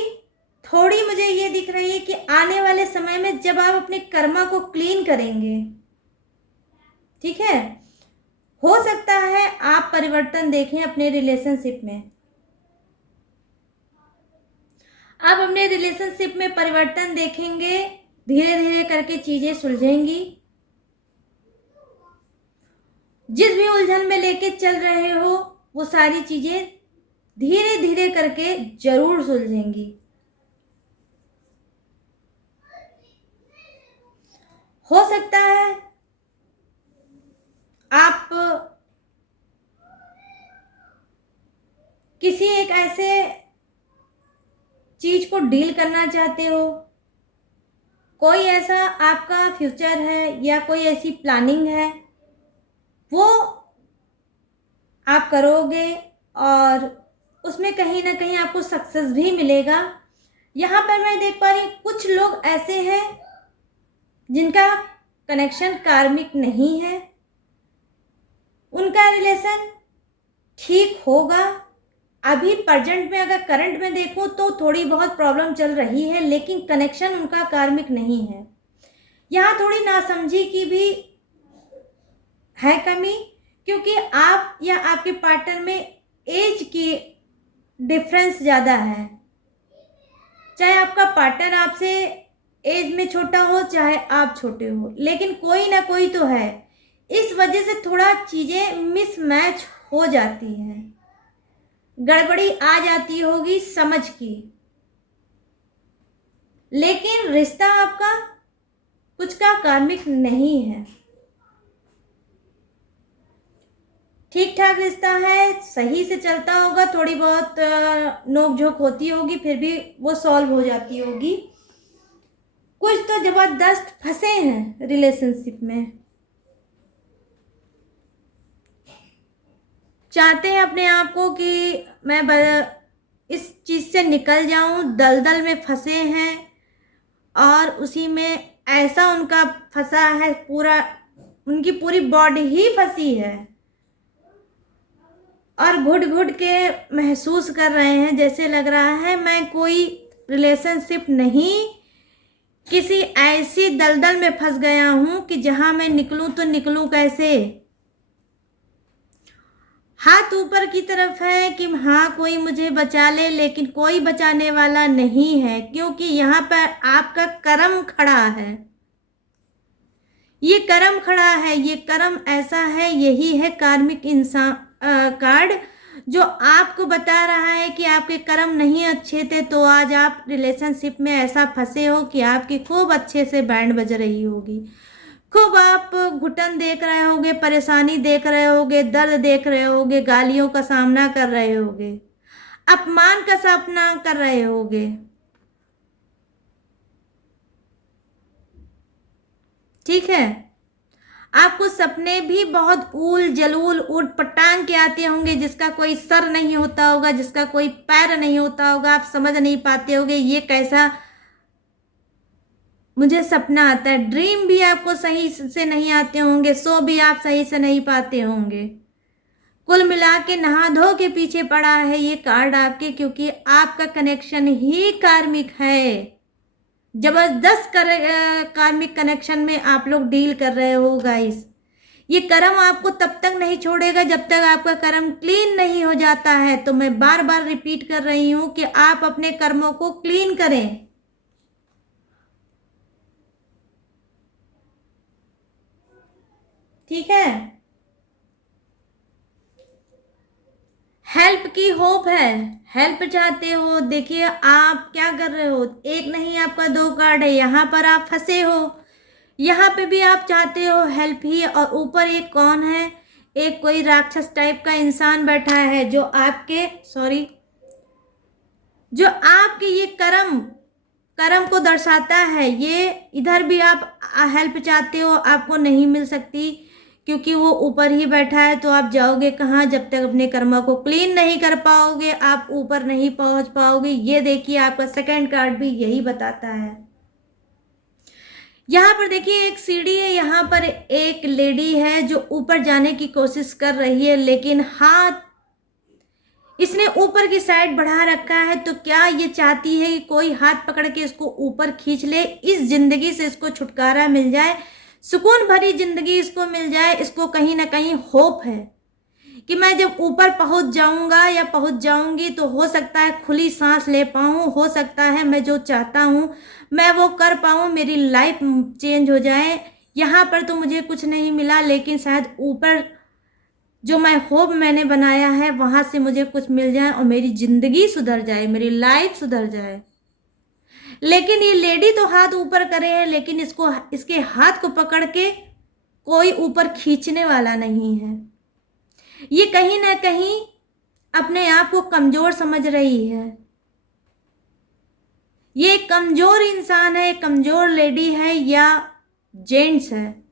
थोड़ी मुझे ये दिख रही है कि आने वाले समय में जब आप अपने कर्मा को क्लीन करेंगे, ठीक है, हो सकता है आप परिवर्तन देखें अपने रिलेशनशिप में। आप अपने रिलेशनशिप में परिवर्तन देखेंगे, धीरे धीरे करके चीजें सुलझेंगी। जिस भी उलझन में लेके चल रहे हो वो सारी चीजें धीरे धीरे करके जरूर सुलझेंगी। हो सकता है आप किसी एक ऐसे चीज को डील करना चाहते हो, कोई ऐसा आपका फ्यूचर है या कोई ऐसी प्लानिंग है, वो आप करोगे और उसमें कहीं ना कहीं आपको सक्सेस भी मिलेगा। यहाँ पर मैं देख पा रही हूँ कुछ लोग ऐसे हैं जिनका कनेक्शन कार्मिक नहीं है, उनका रिलेशन ठीक होगा। अभी प्रेजेंट में अगर करंट में देखूं तो थोड़ी बहुत प्रॉब्लम चल रही है, लेकिन कनेक्शन उनका कार्मिक नहीं है। यहाँ थोड़ी नासमझी की भी है कमी, क्योंकि आप या आपके पार्टनर में एज की डिफरेंस ज़्यादा है। चाहे आपका पार्टनर आपसे एज में छोटा हो, चाहे आप छोटे हो, लेकिन कोई ना कोई तो है। इस वजह से थोड़ा चीज़ें मिसमैच हो जाती हैं, गड़बड़ी आ जाती होगी समझ की, लेकिन रिश्ता आपका कुछ का कार्मिक नहीं है। ठीक ठाक रिश्ता है, सही से चलता होगा, थोड़ी बहुत नोक झोंक होती होगी, फिर भी वो सॉल्व हो जाती होगी। कुछ तो जबरदस्त फंसे हैं रिलेशनशिप में, चाहते हैं अपने आप को कि मैं इस चीज़ से निकल जाऊं, दलदल में फंसे हैं और उसी में ऐसा उनका फंसा है, पूरा उनकी पूरी बॉडी ही फंसी है और घुट घुट के महसूस कर रहे हैं, जैसे लग रहा है मैं कोई रिलेशनशिप नहीं, किसी ऐसी दलदल में फंस गया हूं कि जहां मैं निकलूं तो निकलूं कैसे। हाथ ऊपर की तरफ है कि हाँ कोई मुझे बचा ले, लेकिन कोई बचाने वाला नहीं है, क्योंकि यहाँ पर आपका कर्म खड़ा है। ये कर्म खड़ा है, ये कर्म ऐसा है, यही है कार्मिक इंसान कार्ड जो आपको बता रहा है कि आपके कर्म नहीं अच्छे थे, तो आज आप रिलेशनशिप में ऐसा फंसे हो कि आपकी खूब अच्छे से बैंड बज रही होगी, खूब आप घुटन देख रहे होगे, परेशानी देख रहे होगे, दर्द देख रहे होगे, गालियों का सामना कर रहे होगे, अपमान का सामना कर रहे होगे। ठीक है, आपको सपने भी बहुत ऊल जलूल ऊट पटांग के आते होंगे, जिसका कोई सर नहीं होता होगा, जिसका कोई पैर नहीं होता होगा। आप समझ नहीं पाते होगे ये कैसा मुझे सपना आता है। ड्रीम भी आपको सही से नहीं आते होंगे, सो भी आप सही से नहीं पाते होंगे। कुल मिला के नहा धो के पीछे पड़ा है ये कार्ड आपके, क्योंकि आपका कनेक्शन ही कार्मिक है। जबरदस्त कार्मिक कनेक्शन में आप लोग डील कर रहे हो गाइस। ये कर्म आपको तब तक नहीं छोड़ेगा जब तक आपका कर्म क्लीन नहीं हो जाता है। तो मैं बार बार रिपीट कर रही हूं कि आप अपने कर्मों को क्लीन करें। ठीक है। हेल्प की होप है, हेल्प चाहते हो। देखिए आप क्या कर रहे हो, एक नहीं आपका दो कार्ड है, यहाँ पर आप फंसे हो। यहाँ पे भी आप चाहते हो हेल्प ही, और ऊपर एक कौन है, एक कोई राक्षस टाइप का इंसान बैठा है जो आपके जो आपके ये कर्म कर्म को दर्शाता है। ये इधर भी आप हेल्प चाहते हो, आपको नहीं मिल सकती क्योंकि वो ऊपर ही बैठा है। तो आप जाओगे कहाँ, जब तक अपने कर्मा को क्लीन नहीं कर पाओगे आप ऊपर नहीं पहुंच पाओगे। ये देखिए आपका सेकंड कार्ड भी यही बताता है। यहाँ पर देखिए एक सीढ़ी है, यहाँ पर एक लेडी है जो ऊपर जाने की कोशिश कर रही है, लेकिन हाथ इसने ऊपर की साइड बढ़ा रखा है। तो क्या ये चाहती है कि कोई हाथ पकड़ के इसको ऊपर खींच ले, इस जिंदगी से इसको छुटकारा मिल जाए, सुकून भरी जिंदगी इसको मिल जाए। इसको कहीं ना कहीं होप है कि मैं जब ऊपर पहुंच जाऊंगा या पहुंच जाऊंगी तो हो सकता है खुली सांस ले पाऊं, हो सकता है मैं जो चाहता हूं मैं वो कर पाऊं, मेरी लाइफ चेंज हो जाए। यहाँ पर तो मुझे कुछ नहीं मिला, लेकिन शायद ऊपर जो मैं होप मैंने बनाया है वहां से मुझे कुछ मिल जाए और मेरी जिंदगी सुधर जाए, मेरी लाइफ सुधर जाए। लेकिन ये लेडी तो हाथ ऊपर करे है, लेकिन इसके हाथ को पकड़ के कोई ऊपर खींचने वाला नहीं है। ये कहीं ना कहीं अपने आप को कमजोर समझ रही है। ये एक कमजोर इंसान है, कमजोर लेडी है या जेंट्स है,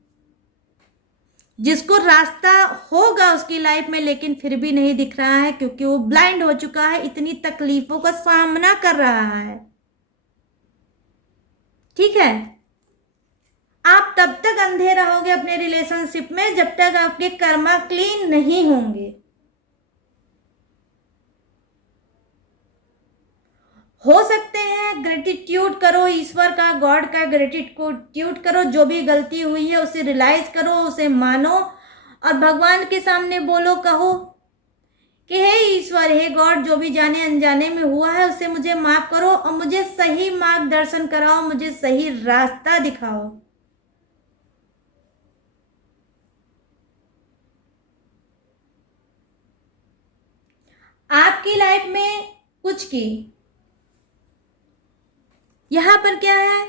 जिसको रास्ता होगा उसकी लाइफ में लेकिन फिर भी नहीं दिख रहा है क्योंकि वो ब्लाइंड हो चुका है, इतनी तकलीफों का सामना कर रहा है। ठीक है। आप तब तक अंधे रहोगे अपने रिलेशनशिप में जब तक आपके कर्मा क्लीन नहीं होंगे। हो सकते हैं ग्रेटिट्यूड करो, ईश्वर का, गॉड का ग्रेटिट्यूड करो, जो भी गलती हुई है उसे रियलाइज करो, उसे मानो और भगवान के सामने बोलो, कहो कि हे ईश्वर, हे गॉड, जो भी जाने अनजाने में हुआ है उसे मुझे माफ करो और मुझे सही मार्गदर्शन कराओ, मुझे सही रास्ता दिखाओ। आपकी लाइफ में कुछ की, यहां पर क्या है,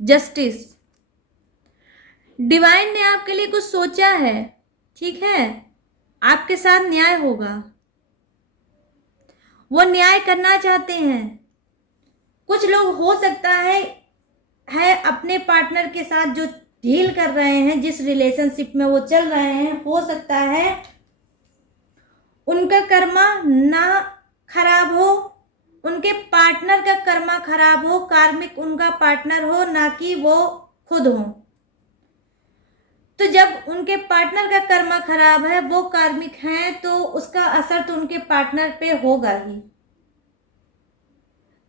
जस्टिस। डिवाइन ने आपके लिए कुछ सोचा है। ठीक है, आपके साथ न्याय होगा, वो न्याय करना चाहते हैं। कुछ लोग हो सकता है अपने पार्टनर के साथ जो डील कर रहे हैं, जिस रिलेशनशिप में वो चल रहे हैं, हो सकता है उनका कर्मा ना खराब हो, उनके पार्टनर का कर्मा खराब हो, कार्मिक उनका पार्टनर हो ना कि वो खुद हो। तो जब उनके पार्टनर का कर्मा खराब है, वो कार्मिक हैं, तो उसका असर तो उनके पार्टनर पे होगा ही।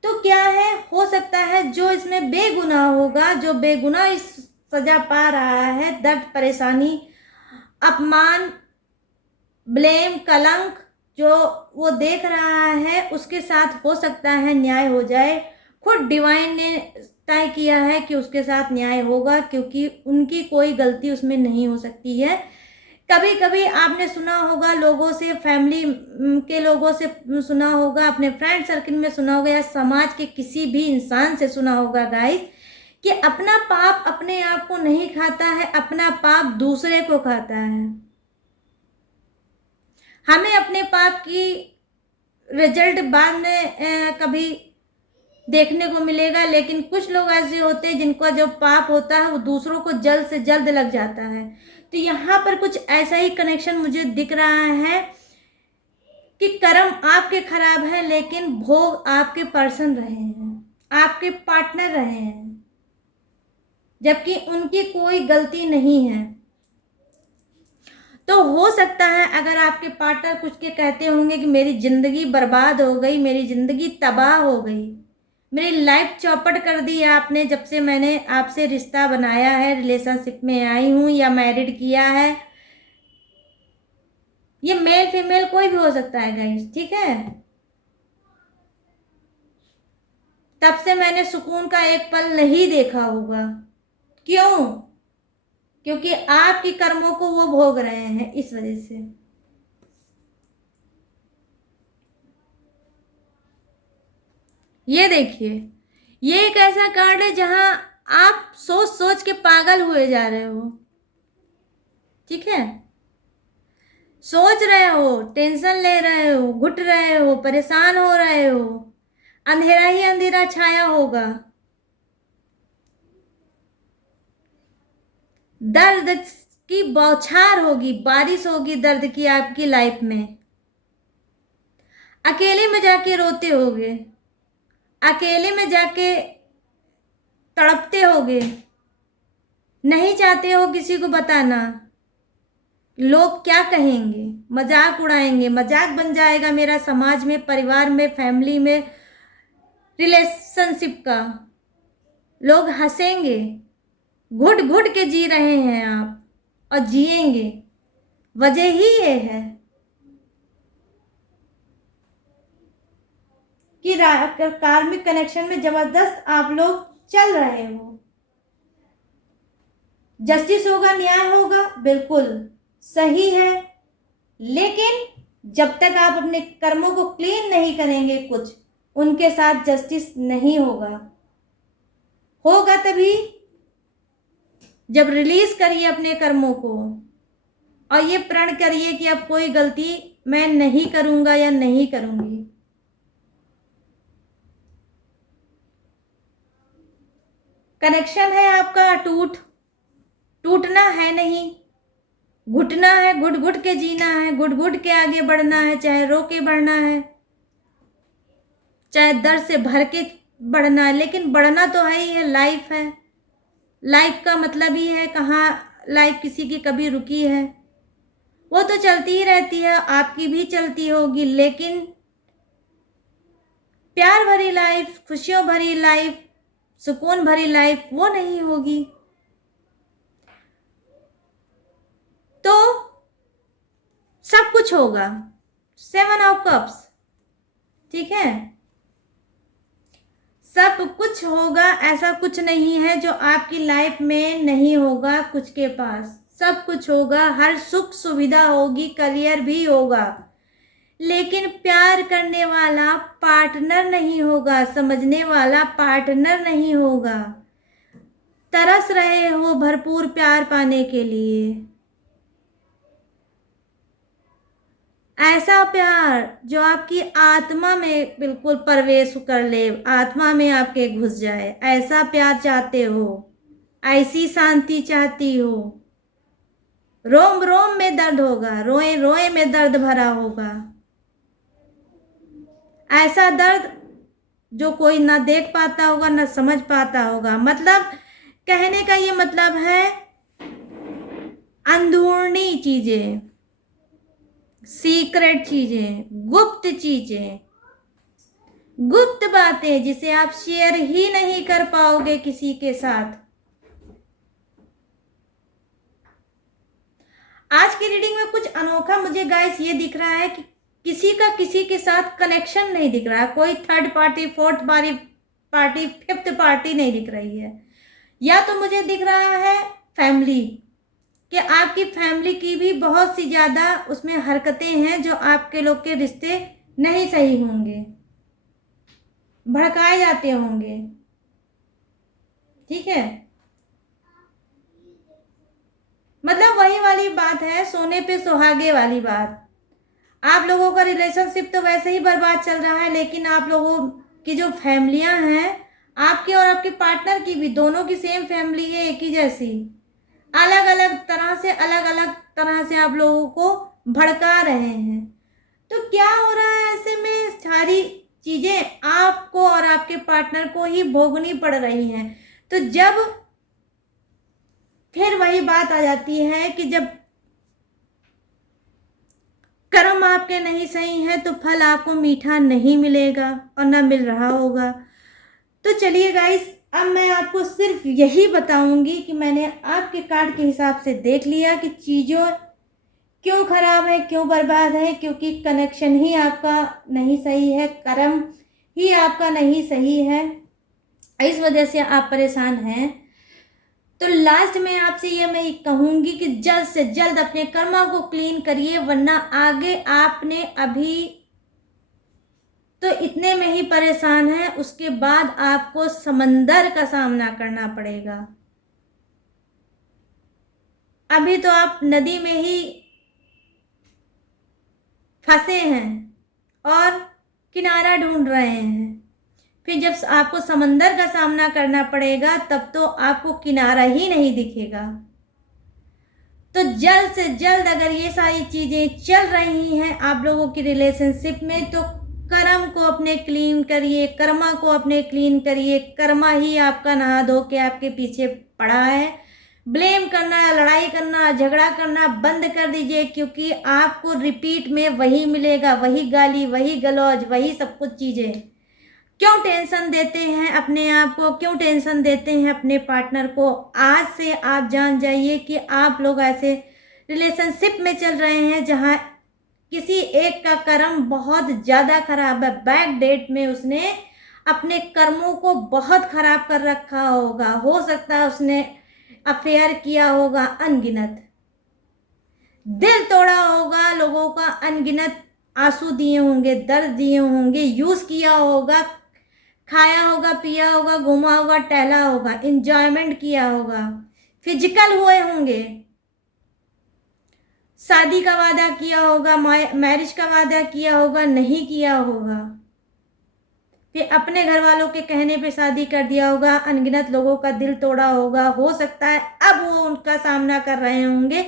तो क्या है, हो सकता है जो इसमें बेगुनाह होगा, जो बेगुनाह इस सजा पा रहा है, दर्द, परेशानी, अपमान, ब्लेम, कलंक जो वो देख रहा है, उसके साथ हो सकता है न्याय हो जाए। खुद डिवाइन ने तय किया है कि उसके साथ न्याय होगा क्योंकि उनकी कोई गलती उसमें नहीं हो सकती है। कभी कभी आपने सुना होगा लोगों से, फैमिली के लोगों से सुना होगा, अपने फ्रेंड सर्किल में सुना होगा या समाज के किसी भी इंसान से सुना होगा गाइस, कि अपना पाप अपने आप को नहीं खाता है, अपना पाप दूसरे को खाता है। हमें अपने पाप की रिजल्ट बाद में कभी देखने को मिलेगा, लेकिन कुछ लोग ऐसे होते हैं जिनका जो पाप होता है वो दूसरों को जल्द से जल्द लग जाता है। तो यहाँ पर कुछ ऐसा ही कनेक्शन मुझे दिख रहा है कि कर्म आपके खराब है लेकिन भोग आपके पर्सन रहे हैं, आपके पार्टनर रहे हैं, जबकि उनकी कोई गलती नहीं है। तो हो सकता है अगर आपके पार्टनर कुछ के कहते होंगे कि मेरी जिंदगी बर्बाद हो गई, मेरी जिंदगी तबाह हो गई, मेरी लाइफ चौपट कर दी है आपने जब से मैंने आपसे रिश्ता बनाया है, रिलेशनशिप में आई हूँ या मैरिड किया है। ये मेल फीमेल कोई भी हो सकता है गाइस, ठीक है। तब से मैंने सुकून का एक पल नहीं देखा होगा। क्यों? क्योंकि आपकी कर्मों को वो भोग रहे हैं, इस वजह से। ये देखिए, ये एक ऐसा कार्ड है जहां आप सोच सोच के पागल हुए जा रहे हो, ठीक है। सोच रहे हो, टेंशन ले रहे हो, घुट रहे हो, परेशान हो रहे हो, अंधेरा ही अंधेरा छाया होगा, दर्द की बौछार होगी, बारिश होगी दर्द की आपकी लाइफ में। अकेले में जाके रोते होगे, अकेले में जाके तड़पते होगे, नहीं चाहते हो किसी को बताना। लोग क्या कहेंगे, मजाक उड़ाएंगे, मजाक बन जाएगा मेरा समाज में, परिवार में, फैमिली में, रिलेशनशिप का। लोग हंसेंगे। घुट घुट के जी रहे हैं आप और जिएंगे, वजह ही ये है कि कार्मिक कनेक्शन में जबरदस्त आप लोग चल रहे हो। जस्टिस होगा, न्याय होगा, बिल्कुल सही है। लेकिन जब तक आप अपने कर्मों को क्लीन नहीं करेंगे, कुछ उनके साथ जस्टिस नहीं होगा। होगा तभी जब रिलीज करिए अपने कर्मों को और ये प्रण करिए कि अब कोई गलती मैं नहीं करूंगा या नहीं करूंगी। कनेक्शन है आपका टूटना है नहीं, घुटना है, घुट घुट के जीना है, घुट घुट के आगे बढ़ना है, चाहे रो के बढ़ना है, चाहे दर्द से भर के बढ़ना है, लेकिन बढ़ना तो है ही है। लाइफ है, लाइफ का मतलब ही है कहाँ लाइफ किसी की कभी रुकी है, वो तो चलती ही रहती है, आपकी भी चलती होगी। लेकिन प्यार भरी लाइफ, खुशियों भरी लाइफ, सुकून भरी लाइफ वो नहीं होगी। तो सब कुछ होगा, 7 ऑफ कप्स, ठीक है। सब कुछ होगा, ऐसा कुछ नहीं है जो आपकी लाइफ में नहीं होगा। कुछ के पास सब कुछ होगा, हर सुख सुविधा होगी, करियर भी होगा, लेकिन प्यार करने वाला पार्टनर नहीं होगा, समझने वाला पार्टनर नहीं होगा। तरस रहे हो भरपूर प्यार पाने के लिए, ऐसा प्यार जो आपकी आत्मा में बिल्कुल प्रवेश कर ले, आत्मा में आपके घुस जाए, ऐसा प्यार चाहते हो, ऐसी शांति चाहती हो। रोम रोम में दर्द होगा, रोए रोए में दर्द भरा होगा, ऐसा दर्द जो कोई ना देख पाता होगा, ना समझ पाता होगा। मतलब कहने का ये मतलब है अंदरूनी चीजें, सीक्रेट चीजें, गुप्त चीजें, गुप्त बातें जिसे आप शेयर ही नहीं कर पाओगे किसी के साथ। आज की रीडिंग में कुछ अनोखा मुझे गाइस ये दिख रहा है कि किसी का किसी के साथ कनेक्शन नहीं दिख रहा है, कोई third party, fourth party, fifth party नहीं दिख रही है। या तो मुझे दिख रहा है फैमिली, कि आपकी फैमिली की भी बहुत सी ज़्यादा उसमें हरकतें हैं जो आपके लोग के रिश्ते नहीं सही होंगे, भड़काए जाते होंगे, ठीक है। मतलब वही वाली बात है, सोने पे सुहागे वाली बात। आप लोगों का रिलेशनशिप तो वैसे ही बर्बाद चल रहा है, लेकिन आप लोगों की जो फैमिलियां हैं, आपके और आपके पार्टनर की भी, दोनों की सेम फैमिली है, एक ही जैसी, अलग अलग तरह से आप लोगों को भड़का रहे हैं। तो क्या हो रहा है ऐसे में, सारी चीजें आपको और आपके पार्टनर को ही भोगनी पड़ रही हैं। तो जब फिर वही बात आ जाती है कि जब कर्म आपके नहीं सही हैं तो फल आपको मीठा नहीं मिलेगा और ना मिल रहा होगा। तो चलिए गाइस, अब मैं आपको सिर्फ यही बताऊंगी कि मैंने आपके कार्ड के हिसाब से देख लिया कि चीज़ों क्यों खराब है, क्यों बर्बाद है, क्योंकि कनेक्शन ही आपका नहीं सही है, कर्म ही आपका नहीं सही है, इस वजह से आप परेशान हैं। तो लास्ट में आपसे ये मैं कहूँगी कि जल्द से जल्द अपने कर्मा को क्लीन करिए, वरना आगे आपने अभी तो इतने में ही परेशान है, उसके बाद आपको समंदर का सामना करना पड़ेगा। अभी तो आप नदी में ही फंसे हैं और किनारा ढूंढ रहे हैं, फिर जब आपको समंदर का सामना करना पड़ेगा तब तो आपको किनारा ही नहीं दिखेगा। तो जल्द से जल्द अगर ये सारी चीज़ें चल रही हैं आप लोगों की रिलेशनशिप में, तो कर्म को अपने क्लीन करिए, कर्मा को अपने क्लीन करिए। कर्मा ही आपका नहा धो के आपके पीछे पड़ा है। ब्लेम करना, लड़ाई करना, झगड़ा करना बंद कर दीजिए, क्योंकि आपको रिपीट में वही मिलेगा, वही गाली, वही गलौज, वही सब कुछ चीज़ें। क्यों टेंशन देते हैं अपने आप को, क्यों टेंशन देते हैं अपने पार्टनर को? आज से आप जान जाइए कि आप लोग ऐसे रिलेशनशिप में चल रहे हैं जहां किसी एक का कर्म बहुत ज़्यादा खराब है। बैक डेट में उसने अपने कर्मों को बहुत खराब कर रखा होगा। हो सकता है उसने अफेयर किया होगा अनगिनत, दिल तोड़ा होगा लोगों का अनगिनत, आंसू दिए होंगे, दर्द दिए होंगे, यूज़ किया होगा, खाया होगा, पिया होगा, घूमा होगा, टहला होगा, एंजॉयमेंट किया होगा, फिजिकल हुए होंगे, शादी का वादा किया होगा, मैरिज का वादा किया होगा, नहीं किया होगा, फिर अपने घर वालों के कहने पे शादी कर दिया होगा, अनगिनत लोगों का दिल तोड़ा होगा। हो सकता है अब वो उनका सामना कर रहे होंगे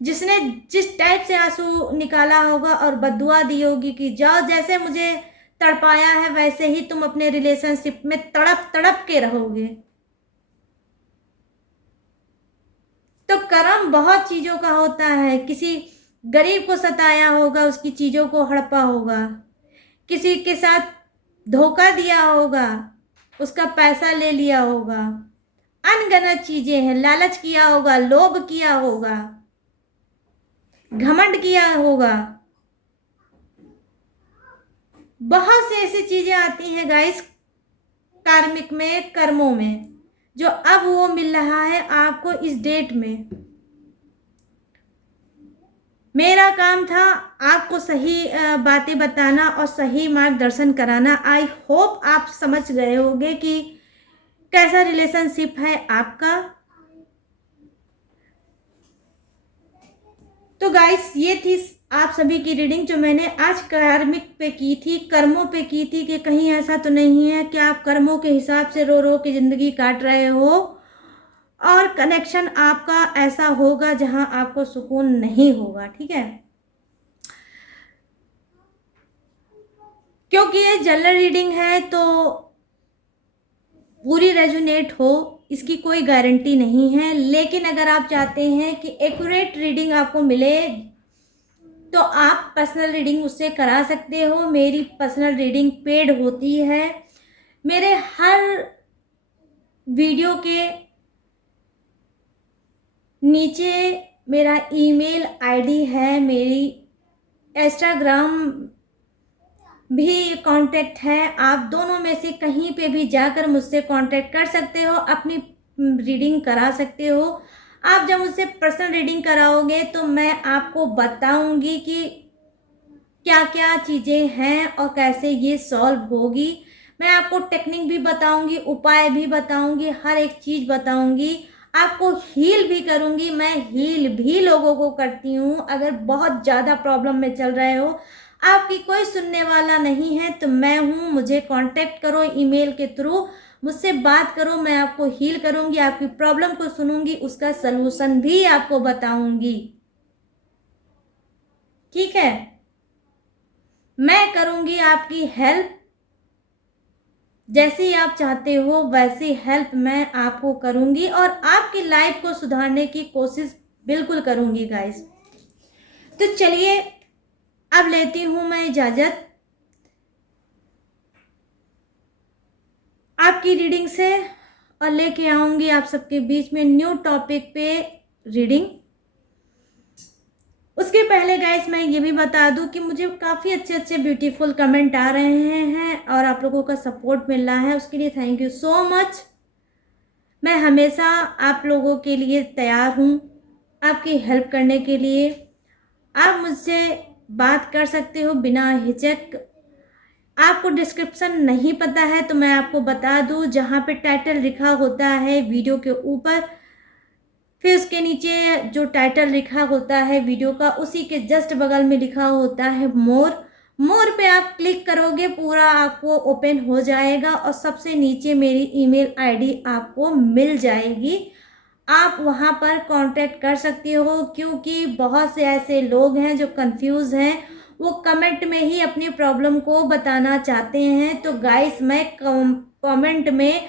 जिसने जिस टाइप से आंसू निकाला होगा और बद्दुआ दी होगी कि जाओ, जैसे मुझे तड़पाया है वैसे ही तुम अपने रिलेशनशिप में तड़प तड़प के रहोगे। तो कर्म बहुत चीज़ों का होता है। किसी गरीब को सताया होगा, उसकी चीज़ों को हड़पा होगा, किसी के साथ धोखा दिया होगा, उसका पैसा ले लिया होगा, अनगिनत चीज़ें हैं, लालच किया होगा, लोभ किया होगा, घमंड किया होगा, बहुत सी ऐसी चीज़ें आती हैं गाइस कार्मिक में, कर्मों में, जो अब वो मिल रहा है आपको इस डेट में। मेरा काम था आपको सही बातें बताना और सही मार्गदर्शन कराना। आई होप आप समझ गए होंगे कि कैसा रिलेशनशिप है आपका। तो गाइस, ये थी आप सभी की रीडिंग जो मैंने आज कार्मिक पे की थी, कर्मों पे की थी, कि कहीं ऐसा तो नहीं है कि आप कर्मों के हिसाब से रो रो के ज़िंदगी काट रहे हो और कनेक्शन आपका ऐसा होगा जहां आपको सुकून नहीं होगा। ठीक है, क्योंकि ये जनरल रीडिंग है तो पूरी रेजोनेट हो इसकी कोई गारंटी नहीं है, लेकिन अगर आप चाहते हैं कि एक्यूरेट रीडिंग आपको मिले तो आप पर्सनल रीडिंग उससे करा सकते हो। मेरी पर्सनल रीडिंग पेड होती है। मेरे हर वीडियो के नीचे मेरा ईमेल आईडी है, मेरी इंस्टाग्राम भी कांटेक्ट है। आप दोनों में से कहीं पे भी जाकर मुझसे कांटेक्ट कर सकते हो, अपनी रीडिंग करा सकते हो। आप जब मुझसे पर्सनल रीडिंग कराओगे तो मैं आपको बताऊंगी कि क्या क्या चीज़ें हैं और कैसे ये सॉल्व होगी। मैं आपको टेक्निक भी बताऊंगी, उपाय भी बताऊंगी, हर एक चीज़ बताऊंगी, आपको हील भी करूंगी। मैं हील भी लोगों को करती हूँ। अगर बहुत ज़्यादा प्रॉब्लम में चल रहे हो, आपकी कोई सुनने वाला नहीं है, तो मैं हूँ, मुझे कांटेक्ट करो ईमेल के थ्रू, मुझसे बात करो, मैं आपको हील करूंगी, आपकी प्रॉब्लम को सुनूंगी, उसका सलूशन भी आपको बताऊंगी। ठीक है, मैं करूंगी आपकी हेल्प। जैसे ही आप चाहते हो वैसी हेल्प मैं आपको करूंगी और आपकी लाइफ को सुधारने की कोशिश बिल्कुल करूंगी गाइस। तो चलिए, अब लेती हूं मैं इजाज़त। आपकी रीडिंग से और लेके आऊँगी आप सबके बीच में न्यू टॉपिक पे रीडिंग। उसके पहले गाइस मैं ये भी बता दूं कि मुझे काफ़ी अच्छे अच्छे ब्यूटीफुल कमेंट आ रहे हैं और आप लोगों का सपोर्ट मिल रहा है, उसके लिए थैंक यू सो मच। मैं हमेशा आप लोगों के लिए तैयार हूँ, आपकी हेल्प करने के लिए। आप मुझसे बात कर सकते हो बिना हिचक। आपको डिस्क्रिप्शन नहीं पता है तो मैं आपको बता दूं, जहाँ पे टाइटल लिखा होता है वीडियो के ऊपर, फिर उसके नीचे जो टाइटल लिखा होता है वीडियो का, उसी के जस्ट बगल में लिखा होता है मोर। मोर पे आप क्लिक करोगे, पूरा आपको ओपन हो जाएगा और सबसे नीचे मेरी ईमेल आईडी आपको मिल जाएगी। आप वहाँ पर कांटेक्ट कर सकते हो, क्योंकि बहुत से ऐसे लोग हैं जो कंफ्यूज हैं, वो कमेंट में ही अपनी प्रॉब्लम को बताना चाहते हैं। तो गाइस मैं कमेंट में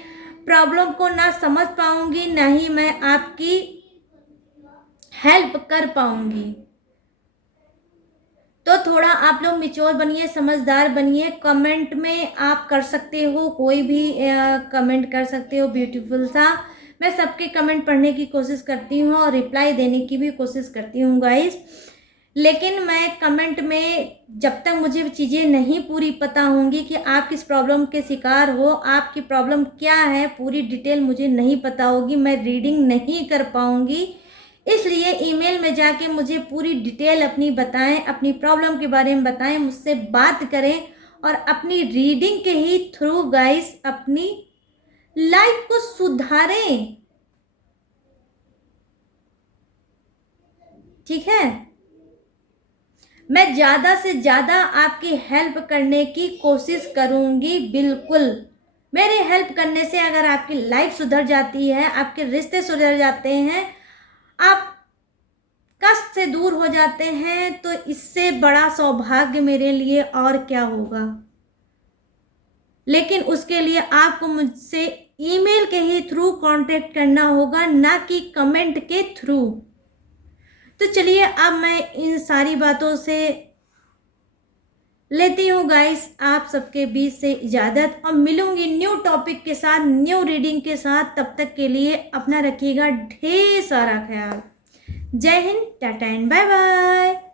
प्रॉब्लम को ना समझ पाऊंगी, ना ही मैं आपकी हेल्प कर पाऊंगी। तो थोड़ा आप लोग मैच्योर बनिए, समझदार बनिए। कमेंट में आप कर सकते हो, कोई भी कमेंट कर सकते हो ब्यूटीफुल सा। मैं सबके कमेंट पढ़ने की कोशिश करती हूँ और रिप्लाई देने की भी कोशिश करती हूँ गाइस। लेकिन मैं कमेंट में जब तक मुझे चीज़ें नहीं पूरी पता होंगी कि आप किस प्रॉब्लम के शिकार हो, आपकी प्रॉब्लम क्या है, पूरी डिटेल मुझे नहीं पता होगी, मैं रीडिंग नहीं कर पाऊँगी। इसलिए ईमेल में जाके मुझे पूरी डिटेल अपनी बताएं, अपनी प्रॉब्लम के बारे में बताएं, मुझसे बात करें और अपनी रीडिंग के ही थ्रू गाइस अपनी लाइफ को सुधारें। ठीक है, मैं ज़्यादा से ज़्यादा आपकी हेल्प करने की कोशिश करूंगी। बिल्कुल, मेरे हेल्प करने से अगर आपकी लाइफ सुधर जाती है, आपके रिश्ते सुधर जाते हैं, आप कष्ट से दूर हो जाते हैं, तो इससे बड़ा सौभाग्य मेरे लिए और क्या होगा। लेकिन उसके लिए आपको मुझसे ईमेल के ही थ्रू कांटेक्ट करना होगा, ना कि कमेंट के थ्रू। तो चलिए अब मैं इन सारी बातों से लेती हूँ गाइस आप सबके बीच से इजाज़त, और मिलूंगी न्यू टॉपिक के साथ, न्यू रीडिंग के साथ। तब तक के लिए अपना रखिएगा ढेर सारा ख्याल। Jai Hind, tata and bye bye.